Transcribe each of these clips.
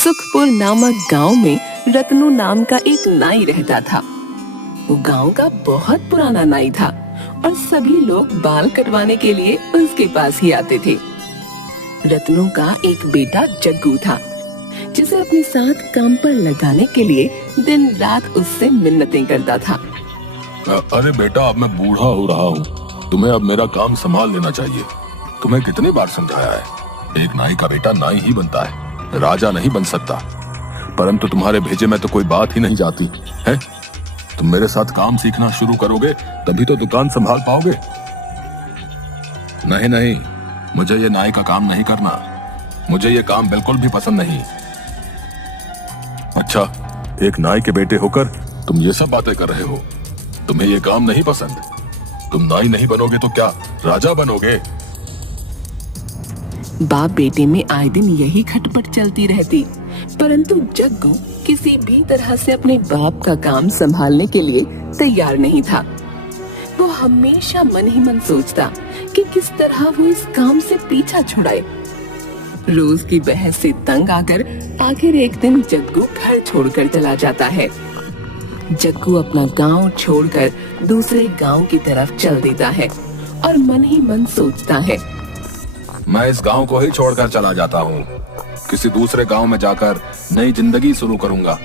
सुखपुर नामक गांव में रत्नू नाम का एक नाई रहता था। वो गांव का बहुत पुराना नाई था और सभी लोग बाल कटवाने के लिए उसके पास ही आते थे। रत्नू का एक बेटा जग्गू था, जिसे अपने साथ काम पर लगाने के लिए दिन रात उससे मिन्नतें करता था। अरे बेटा, अब मैं बूढ़ा हो रहा हूँ, तुम्हें अब मेरा काम संभाल लेना चाहिए। तुम्हें कितनी बार समझाया है, एक नाई का बेटा नाई ही बनता है, राजा नहीं बन सकता। परंतु तुम्हारे भेजे में तो कोई बात ही नहीं जाती है। तुम मेरे साथ काम सीखना शुरू करोगे तभी तो दुकान संभाल पाओगे। नहीं नहीं, मुझे ये नाई का काम नहीं करना। मुझे ये काम बिल्कुल भी पसंद नहीं। अच्छा, एक नाई के बेटे होकर तुम ये सब बातें कर रहे हो। तुम्हें ये काम नहीं पसंद। तुम नाई नहीं बनोगे तो क्या राजा बनोगे? बाप बेटे में आए दिन यही खटपट चलती रहती, परंतु जग्गू किसी भी तरह से अपने बाप का काम संभालने के लिए तैयार नहीं था। वो हमेशा मन ही मन सोचता कि किस तरह वो इस काम से पीछा छुड़ाए। रोज की बहस से तंग आकर आखिर एक दिन जग्गू घर छोड़कर चला जाता है। जग्गू अपना गांव छोड़कर दूसरे गांव की तरफ चल देता है और मन ही मन सोचता है, मैं इस गांव को ही छोड़कर चला जाता हूँ। किसी दूसरे गांव में जाकर नई जिंदगी शुरू करूंगा,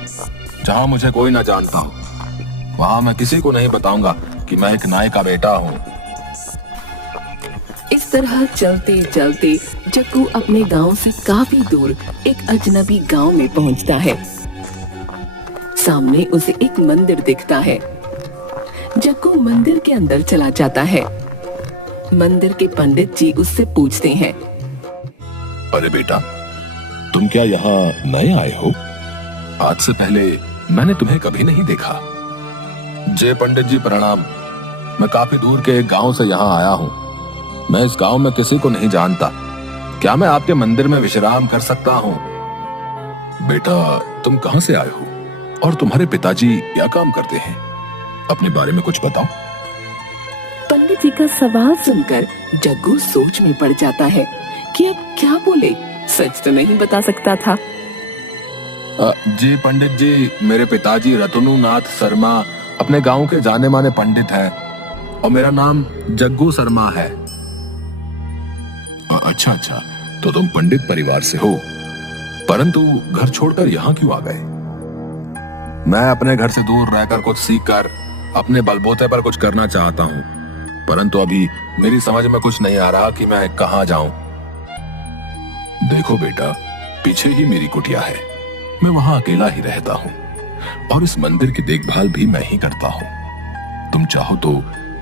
जहाँ मुझे कोई न जानता हो। वहाँ मैं किसी को नहीं बताऊंगा कि मैं एक नाई का बेटा हूँ। इस तरह चलते चलते जग्गू अपने गांव से काफी दूर एक अजनबी गांव में पहुंचता है। सामने उसे एक मंदिर दिखता है। जग्गू मंदिर के अंदर चला जाता है। मंदिर के पंडित जी उससे पूछते हैं, अरे बेटा, तुम क्या यहाँ नए आए हो? आज से पहले मैंने तुम्हें कभी नहीं देखा। जय पंडित जी, प्रणाम। मैं काफी दूर के एक गांव से यहाँ आया हूँ। मैं इस गांव में किसी को नहीं जानता। क्या मैं आपके मंदिर में विश्राम कर सकता हूँ? बेटा, तुम कहाँ से आए हो और तुम्हारे पिताजी क्या काम करते हैं? अपने बारे में कुछ बताओ। पंडित जी का सवाल सुनकर जग्गू सोच में पड़ जाता है कि अब क्या बोले। सच तो नहीं बता सकता था। जी पंडित जी, मेरे पिताजी रतनु नाथ शर्मा अपने गांव के जाने माने पंडित हैं और मेरा नाम जग्गू शर्मा है। अच्छा अच्छा, तो तुम पंडित परिवार से हो, परंतु घर छोड़कर यहाँ क्यों आ गए? मैं अपने घर से दूर रहकर कुछ सीखकर अपने बलबूते पर कुछ करना चाहता हूँ, परंतु अभी मेरी समझ में कुछ नहीं आ रहा कि मैं कहाँ जाऊं। देखो बेटा, पीछे ही मेरी कुटिया है। मैं वहां अकेला ही रहता हूँ और इस मंदिर की देखभाल भी मैं ही करता हूँ। तुम चाहो तो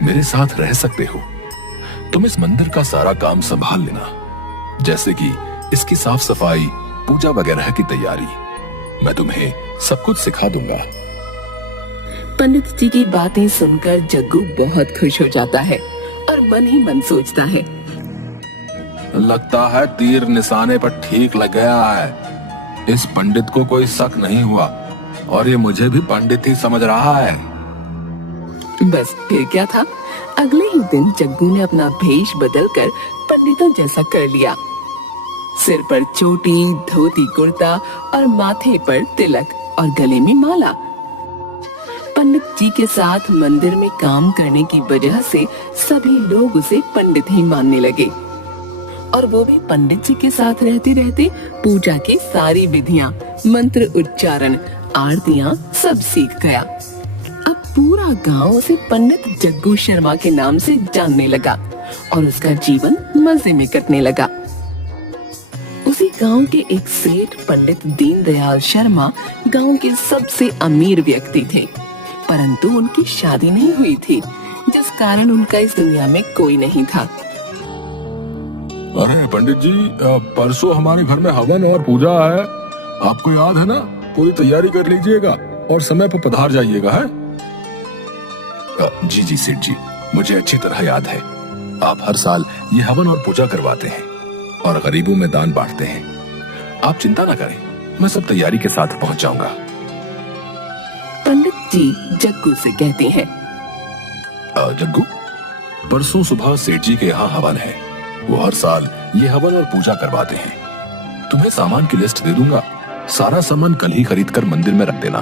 मेरे साथ रह सकते हो। तुम इस मंदिर का सारा काम संभाल लेना, जैसे कि इसकी साफ सफाई, पूजा वगैरह की तैयारी। मैं तुम्हें सब कुछ सिखा दूंगा। पंडित जी की बातें सुनकर जग्गू बहुत खुश हो जाता है और मन ही मन सोचता है, लगता है तीर निशाने पर ठीक लग गया है। इस पंडित को कोई शक नहीं हुआ और ये मुझे भी पंडित ही समझ रहा है। बस फिर क्या था, अगले ही दिन जग्गू ने अपना भेष बदलकर पंडितों जैसा कर लिया। सिर पर चोटी, धोती कुर्ता और माथे पर तिलक और गले में माला। पंडित जी के साथ मंदिर में काम करने की वजह से सभी लोग उसे पंडित ही मानने लगे और वो भी पंडित जी के साथ रहते रहते पूजा की सारी विधियां, मंत्र उच्चारण, आरतियां सब सीख गया। अब पूरा गांव उसे पंडित जग्गू शर्मा के नाम से जानने लगा और उसका जीवन मजे में कटने लगा। उसी गांव के एक सेठ पंडित दीनदयाल शर्मा गांव के सबसे अमीर व्यक्ति थे, परंतु उनकी शादी नहीं हुई थी, जिस कारण उनका इस दुनिया में कोई नहीं था। अरे पंडित जी, परसों हमारे घर में हवन और पूजा है, आपको याद है ना? पूरी तैयारी कर लीजिएगा और समय पर पधार जाइएगा। है जी जी सेठ जी, मुझे अच्छी तरह याद है। आप हर साल ये हवन और पूजा करवाते हैं और गरीबों में दान बांटते हैं। आप चिंता न करें, मैं सब तैयारी के साथ पहुंच जाऊंगा। पंडित जी जग्गू से कहते हैं, जग्गू, परसों सुबह सेठ जी के यहाँ हवन है। वो हर साल ये हवन और पूजा करवाते हैं। तुम्हें सामान की लिस्ट दे दूंगा, सारा सामान कल ही खरीद कर मंदिर में रख देना।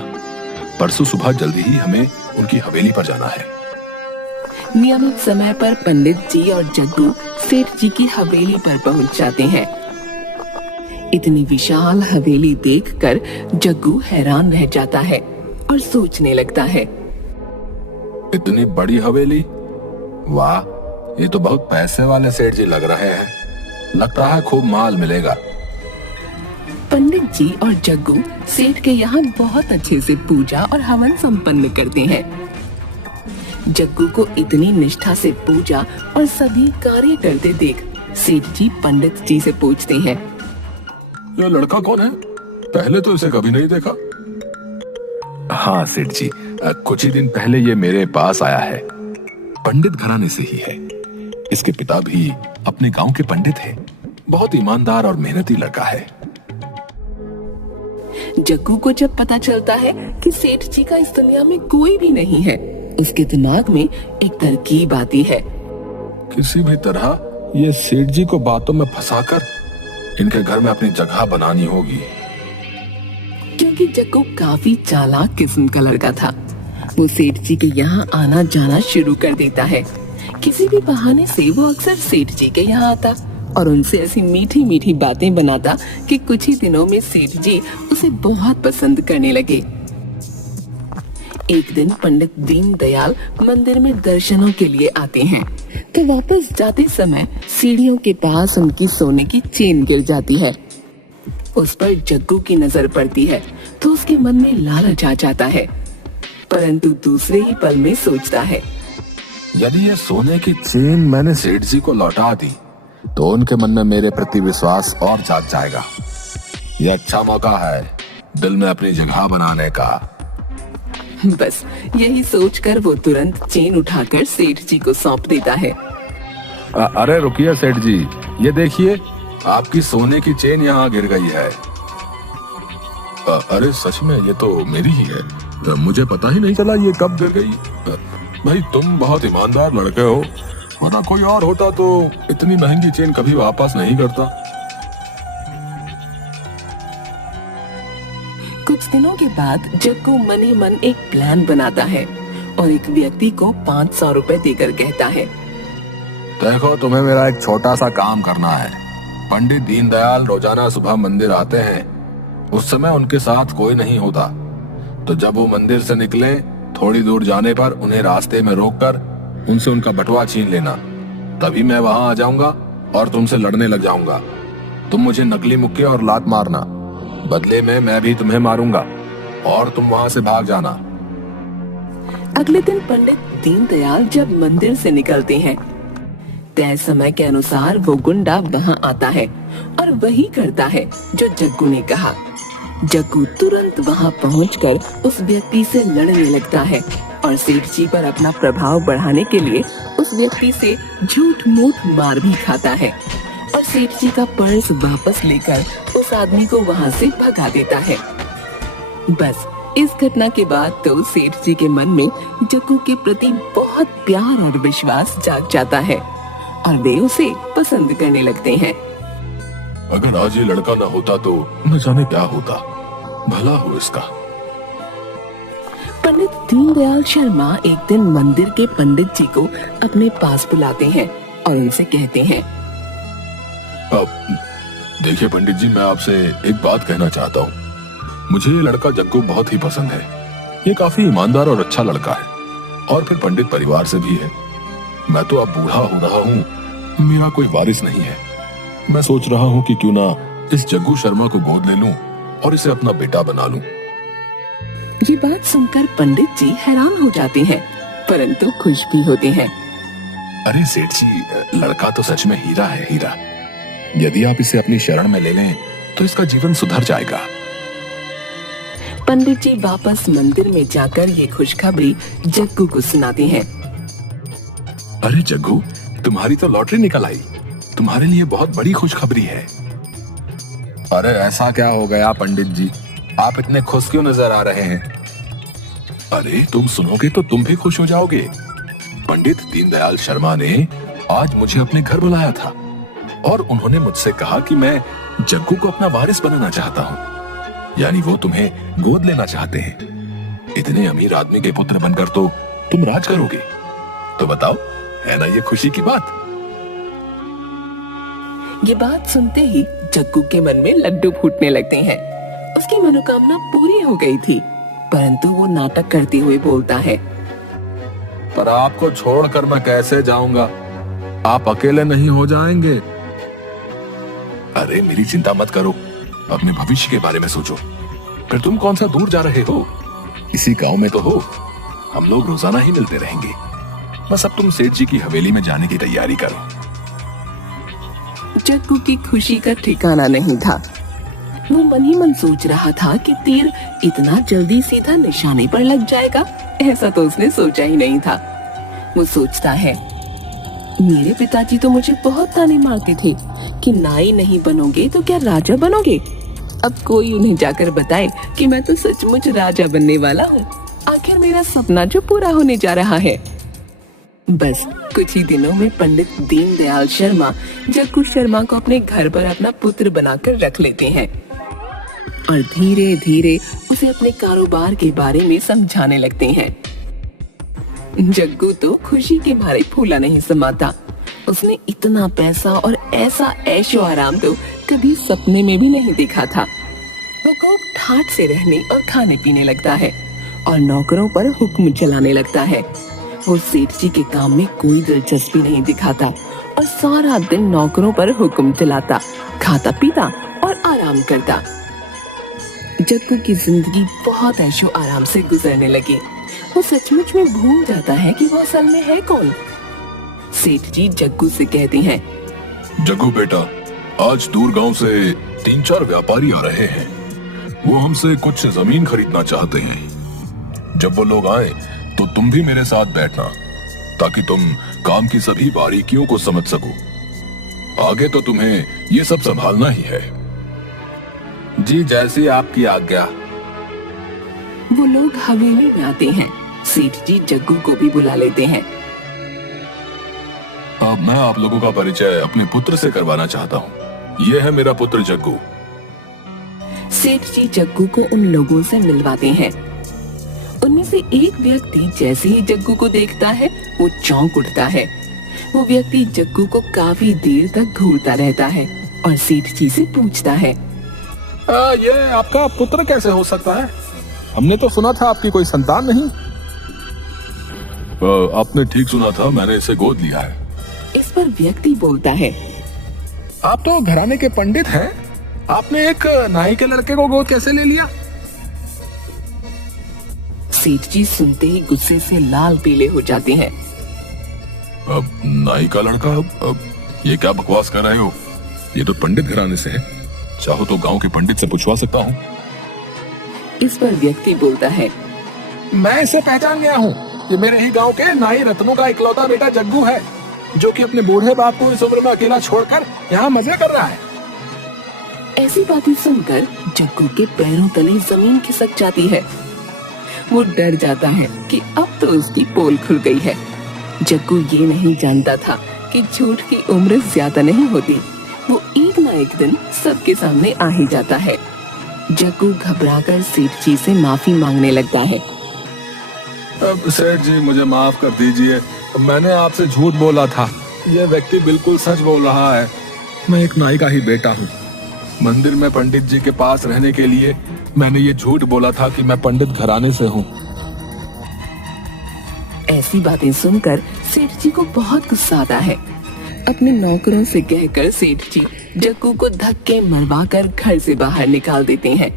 परसों सुबह जल्दी ही हमें उनकी हवेली पर जाना है। नियमित समय पर पंडित जी और जग्गू सेठ जी की हवेली पर पहुंच जाते हैं। इतनी विशाल हवेली देखकर जग्गू हैरान रह जाता है और सोचने लगता है, इतनी बड़ी हवेली, वाह, ये तो बहुत पैसे वाले सेठ जी लग रहे हैं। लगता है खूब माल मिलेगा। पंडित जी और जग्गू सेठ के यहाँ बहुत अच्छे से पूजा और हवन संपन्न करते हैं। जग्गू को इतनी निष्ठा से पूजा और सभी कार्य करते देख सेठ जी पंडित जी से पूछते हैं, ये लड़का कौन है? पहले तो इसे कभी नहीं देखा। हाँ सेठ जी, कुछ ही दिन पहले ये मेरे पास आया है। पंडित घराने से ही है। इसके पिता भी अपने गांव के पंडित हैं। बहुत ईमानदार और मेहनती लड़का है। जग्गू को जब पता चलता है कि सेठ जी का इस दुनिया में कोई भी नहीं है, उसके दिमाग में एक तरकीब आती है। किसी भी तरह ये सेठ जी को बातों में फंसाकर इनके घर में अपनी जगह बनानी होगी। क्योंकि जग्गू काफी चालाक किस्म का लड़का था, वो सेठ जी के यहाँ आना जाना शुरू कर देता है। किसी भी बहाने से वो अक्सर सेठ जी के यहाँ आता और उनसे ऐसी मीठी मीठी बातें बनाता कि कुछ ही दिनों में सेठ जी उसे बहुत पसंद करने लगे। एक दिन पंडित दीनदयाल मंदिर में दर्शनों के लिए आते हैं, तो वापस जाते समय सीढ़ियों के पास उनकी सोने की चेन गिर जाती है। उस पर जग्गू की नजर पड़ती है तो उसके मन में लालच आ जाता है, परंतु दूसरे ही पल में सोचता है, यदि ये सोने की चेन मैंने सेठ जी को लौटा दी तो उनके मन में मेरे प्रति विश्वास और जाग जाएगा। यह अच्छा मौका है दिल में अपनी जगह बनाने का। बस यही सोचकर वो तुरंत चेन उठाकर सेठ जी को सौंप देता है। अरे रुकिए सेठ जी, ये देखिए आपकी सोने की चेन यहाँ गिर गई है। अरे सच में ये तो मेरी ही है। मुझे पता ही नहीं चला ये कब गिर गई। भाई तुम बहुत ईमानदार लड़के हो, वरना कोई और होता तो इतनी महंगी चेन कभी वापस नहीं करता। कुछ दिनों के बाद जग्गू मन ही मन एक प्लान बनाता है और एक व्यक्ति को 500 रुपए देकर कहता है, देखो तुम्हें मेरा एक छोटा सा काम करना है। पंडित दीनदयाल रोजाना सुबह मंदिर आते हैं। उस समय उनके साथ कोई नहीं होता, तो जब वो मंदिर से निकले थोड़ी दूर जाने पर उन्हें रास्ते में रोककर उनसे उनका बटुआ छीन लेना। तभी मैं वहां आ जाऊंगा और तुमसे लड़ने लग जाऊंगा। तुम मुझे नकली मुक्के और लात मारना, बदले में मैं भी तुम्हें मारूंगा और तुम वहां से भाग जाना। अगले दिन पंडित दीनदयाल जब मंदिर से निकलते हैं, तय समय के अनुसार वो गुंडा वहां आता है और वही करता है जो जग्गू ने कहा। जग्गू तुरंत वहां पहुंचकर उस व्यक्ति से लड़ने लगता है और सेठ जी पर अपना प्रभाव बढ़ाने के लिए उस व्यक्ति से झूठ मूठ मार भी खाता है और सेठ जी का पर्स वापस लेकर उस आदमी को वहां से भगा देता है। बस इस घटना के बाद तो सेठ जी के मन में जग्गू के प्रति बहुत प्यार और विश्वास जाग जाता है और वे उसे पसंद करने लगते हैं। अगर आज ये लड़का ना होता तो न जाने क्या होता। भला हो इसका। पंडित दीनदयाल शर्मा एक दिन मंदिर के पंडित जी को अपने पास बुलाते हैं और उनसे कहते हैं, देखिए पंडित जी, मैं आपसे एक बात कहना चाहता हूँ। मुझे ये लड़का जग्गू बहुत ही पसंद है। ये काफी ईमानदार और अच्छा लड़का है और फिर पंडित परिवार से भी है। मैं तो अब बूढ़ा हो रहा हूँ, मेरा कोई वारिस नहीं है। मैं सोच रहा हूँ कि क्यों ना इस जग्गू शर्मा को गोद ले लूं और इसे अपना बेटा बना लूं। ये बात सुनकर पंडित जी हैरान हो जाते हैं, परंतु खुश भी होते हैं। अरे सेठ जी, लड़का तो सच में हीरा है, हीरा। यदि आप इसे अपनी शरण में ले लें तो इसका जीवन सुधर जाएगा। पंडित जी वापस मंदिर में जाकर ये खुशखबरी जग्गू को सुनाते हैं। अरे जग्गू, तुम्हारी तो लॉटरी निकल आई। तुम्हारे लिए बहुत बड़ी खुशखबरी है। अरे ऐसा क्या हो गया पंडित जी, आप इतने खुश क्यों नजर आ रहे हैं? अरे तुम सुनोगे तो तुम भी खुश हो जाओगे। पंडित दीनदयाल शर्मा ने आज मुझे अपने घर बुलाया था और उन्होंने मुझसे कहा कि मैं जग्गू को अपना वारिस बनाना चाहता हूँ। यानी वो तुम्हें गोद लेना चाहते हैं। इतने अमीर आदमी के पुत्र बनकर तो तुम राज करोगे। तो बताओ, है ना ये खुशी की बात? ये बात सुनते ही जग्गू के मन में लड्डू फूटने लगते हैं। उसकी मनोकामना पूरी हो गई थी, परंतु वो नाटक करते हुए बोलता है, पर आपको छोड़कर मैं कैसे जाऊंगा? आप अकेले नहीं हो जाएंगे। अरे मेरी चिंता मत करो, अपने भविष्य के बारे में सोचो। फिर तुम कौन सा दूर जा रहे हो? इसी गांव में तो हो। हम लोग रोजाना ही मिलते रहेंगे। बस अब तुम सेठ जी की हवेली में जाने की तैयारी करो। जग्गू की खुशी का ठिकाना नहीं था। वो मन ही मन सोच रहा था कि तीर इतना जल्दी सीधा निशाने पर लग जाएगा, ऐसा तो उसने सोचा ही नहीं था। वो सोचता है, मेरे पिताजी तो मुझे बहुत ताने मारते थे कि नाई नहीं बनोगे तो क्या राजा बनोगे। अब कोई उन्हें जाकर बताए कि मैं तो सचमुच राजा बनने वाला हूँ। आखिर मेरा सपना जो पूरा होने जा रहा है। बस कुछ ही दिनों में पंडित दीनदयाल शर्मा जग्गू शर्मा को अपने घर पर अपना पुत्र बनाकर रख लेते हैं और धीरे धीरे उसे अपने कारोबार के बारे में समझाने लगते हैं। जग्गू तो खुशी के मारे फूला नहीं समाता। उसने इतना पैसा और ऐसा ऐशो आराम तो कभी सपने में भी नहीं देखा था। वो खूब ठाट से रहने और खाने पीने लगता है और नौकरों पर हुक्म चलाने लगता है। वो सेठ जी के काम में कोई दिलचस्पी नहीं दिखाता और सारा दिन नौकरों पर हुक्म चलाता, खाता पीता और आराम करता। जग्गू की जिंदगी बहुत ऐशो आराम से गुजरने लगी। वो सचमुच में भूल जाता है कि वो असल में है कौन। सेठ जी जग्गू से कहते हैं, जग्गू बेटा, आज दूर गांव से 3-4 व्यापारी आ रहे हैं। वो हमसे कुछ जमीन खरीदना चाहते हैं। जब वो लोग आए तो तुम भी मेरे साथ बैठना, ताकि तुम काम की सभी बारीकियों को समझ सको। आगे तो तुम्हें ये सब संभालना ही है। जी, जैसी आपकी आज्ञा। वो लोग हवेली में आते हैं। सेठ जी जग्गू को भी बुला लेते हैं। अब मैं आप लोगों का परिचय अपने पुत्र से करवाना चाहता हूँ। ये है मेरा पुत्र जग्गू। सेठ जी जग्गू को उन लोगों से मिलवाते हैं। उनमें से एक व्यक्ति जैसे ही जग्गू को देखता है वो चौंक उठता है। वो व्यक्ति जग्गू को काफी देर तक घूरता रहता है और सेठ जी से पूछता है, ये आपका पुत्र कैसे हो सकता है? हमने तो सुना था आपकी कोई संतान नहीं। आपने ठीक सुना था, मैंने इसे गोद लिया है। इस पर व्यक्ति बोलता है, आप तो घराने के पंडित हैं, आपने एक नाई के लड़के को गोद कैसे ले लिया? सेठ जी सुनते ही गुस्से से लाल पीले हो जाते हैं। अब नाई का लड़का? अब ये क्या बकवास कर रहे हो? ये तो पंडित घराने से है। चाहो तो गांव के पंडित से पूछवा सकता हूँ। इस पर व्यक्ति बोलता है, मैं इसे पहचान गया हूँ। ये मेरे ही गांव के नाई रत्नों का इकलौता बेटा जग्गू है, जो कि अपने बूढ़े बाप को इस उम्र में अकेला छोड़कर यहाँ मजे कर रहा है। ऐसी बातें सुनकर जग्गू के पैरों तले जमीन खिसक जाती है। वो डर जाता है कि अब तो उसकी पोल खुल गई है। जग्गू ये नहीं जानता था कि झूठ की उम्र ज्यादा नहीं होती। वो एक ना एक दिन सबके सामने आ ही जाता है। जग्गू घबराकर सेठ जी से माफी मांगने लगता है। अब सेठ जी, मुझे माफ कर दीजिए, मैंने आपसे झूठ बोला था। यह व्यक्ति बिल्कुल सच बोल रहा है। मैं एक नाई का ही बेटा हूँ। मंदिर में पंडित जी के पास रहने के लिए मैंने ये झूठ बोला था कि मैं पंडित घराने से हूँ। ऐसी बातें सुनकर सेठ जी को बहुत गुस्सा आता है। अपने नौकरों से कहकर सेठ जी जग्गू को धक्के मरवाकर घर से बाहर निकाल देते हैं।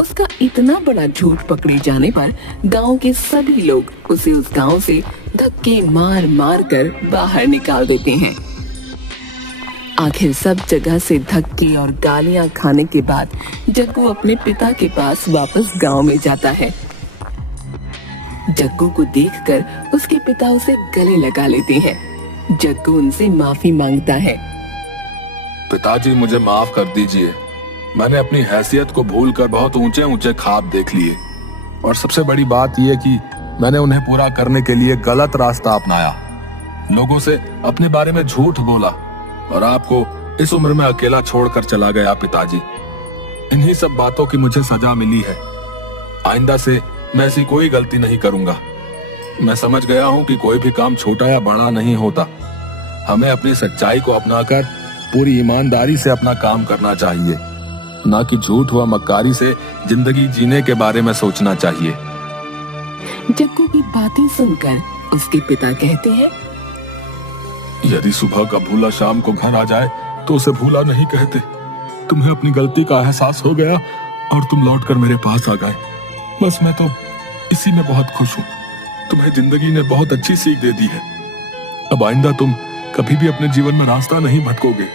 उसका इतना बड़ा झूठ पकड़े जाने पर गांव के सभी लोग उसे उस गांव से धक्के मार मार कर बाहर निकाल देते हैं। आखिर सब जगह से धक्के और गालियां खाने के बाद जग्गू अपने पिता के पास वापस गांव में जाता है। जग्गू को देखकर उसके पिता उसे गले लगा लेते हैं। जग्गू उनसे माफी मांगता है। पिताजी, मुझे माफ कर दीजिए। मैंने अपनी हैसियत को भूलकर बहुत ऊंचे ऊंचे ख्वाब देख लिए, और सबसे बड़ी बात यह कि मैंने उन्हें पूरा करने के लिए गलत रास्ता अपनाया। लोगों से अपने बारे में झूठ बोला और आपको इस उम्र में अकेला छोड़कर चला गया। पिताजी, इन्हीं सब बातों की मुझे सजा मिली है। आइंदा से मैं ऐसी कोई गलती नहीं करूंगा। मैं समझ गया हूं कि कोई भी काम छोटा या बड़ा नहीं होता। हमें अपनी सच्चाई को अपनाकर पूरी ईमानदारी से अपना काम करना चाहिए, ना कि झूठ व मक्कारी से जिंदगी जीने के बारे में सोचना चाहिए। जग्गू की बातें सुनकर उसके पिता कहते हैं, यदि सुबह का भूला शाम को घर आ जाए तो उसे भूला नहीं कहते। तुम्हें अपनी गलती का एहसास हो गया और तुम लौटकर मेरे पास आ गए। बस मैं तो इसी में बहुत खुश हूँ। तुम्हें जिंदगी ने बहुत अच्छी सीख दे दी है। अब आइंदा तुम कभी भी अपने जीवन में रास्ता नहीं भटकोगे।